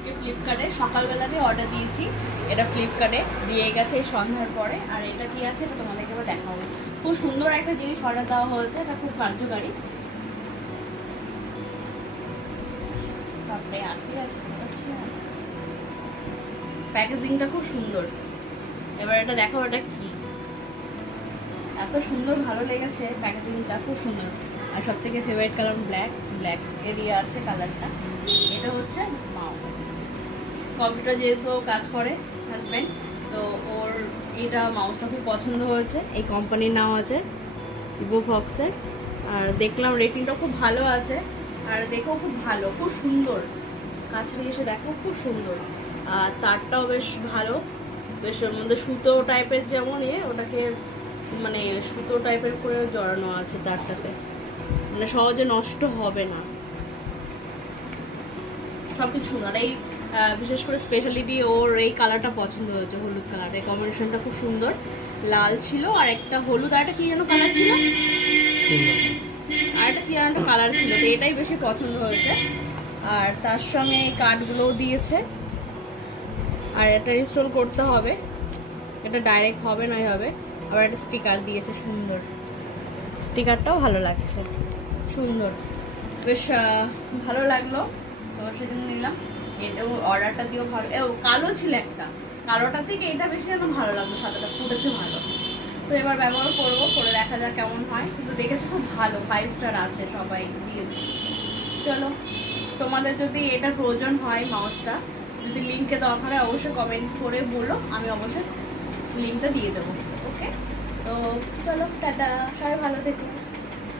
আজকে ফ্লিপকার্টে সকালবেলা দিয়ে অর্ডার দিয়েছি। এটা ফ্লিপকার্টে দিয়ে গেছে এই সন্ধ্যার পরে। আর এটা কি আছে এটা তোমাদেরকে এবার দেখাবো। খুব সুন্দর একটা জিনিস অর্ডার দেওয়া হয়েছে, এটা খুব কার্যকারী। তারপরে আর কি আছে প্যাকেজিংটা খুব সুন্দর। এবার এটা দেখো এটা কি, এত সুন্দর ভালো লেগেছে প্যাকেজিংটা, খুব সুন্দর। আর সব থেকে ফেভারিট কালার ব্ল্যাক এরিয়া আছে কালারটা। এটা হচ্ছে মাউস। কম্পিউটার যেহেতু কাজ করে হাজব্যান্ড, তো ওর এটা মাউসটা খুব পছন্দ হয়েছে। এই কোম্পানির নাম আছে ইভোফক্সের। আর দেখলাম রেটিংটা খুব ভালো আছে, আর দেখো খুব ভালো, খুব সুন্দর। কাছে নিয়ে এসে দেখো খুব সুন্দর। আর তারটাও বেশ ভালো, বেশ ওর মধ্যে সুতো টাইপের যেমন ওটাকে মানে সুতো টাইপের করে জড়ানো আছে তারটাতে, মানে সহজে নষ্ট হবে না। সব কিছু সুন্দর। এই বিশেষ করে স্পেশালিটি ওর এই কালারটা পছন্দ হয়েছে, হলুদ কালার। এই কম্বিনেশনটা খুব সুন্দর। লাল ছিল আর একটা হলুদ, আর একটা কি যেন কালার ছিল, আর একটা কি যেন একটা কালার ছিল, তো এটাই বেশি পছন্দ হয়েছে। আর তার সঙ্গে এই কার্ডগুলোও দিয়েছে। আর এটা ইনস্টল করতে হবে, এটা ডাইরেক্ট হবে নয় হবে। আবার একটা স্টিকার দিয়েছে সুন্দর, স্টিকারটাও ভালো লাগছে, সুন্দর, বেশ ভালো লাগলো। তো সেজন্য নিলাম। এটা অর্ডারটা দিয়েও ভালো। কালো ছিল একটা, কালোটার থেকে এটা বেশি যেন ভালো লাগলো, সাদাটা ফুটেছে ভালো। তো এবার ব্যবহার করবো, করে দেখা যাক কেমন হয়। কিন্তু দেখেছি খুব ভালো, 5 স্টার আছে, সবাই দিয়েছে। চলো, তোমাদের যদি এটার প্রয়োজন হয় মাউসটা, যদি লিঙ্কে দরকার হয় অবশ্যই কমেন্ট করে বলো, আমি অবশ্যই লিঙ্কটা দিয়ে দেবো। ওকে, তো চলো টাটা, সবাই ভালো থেকো।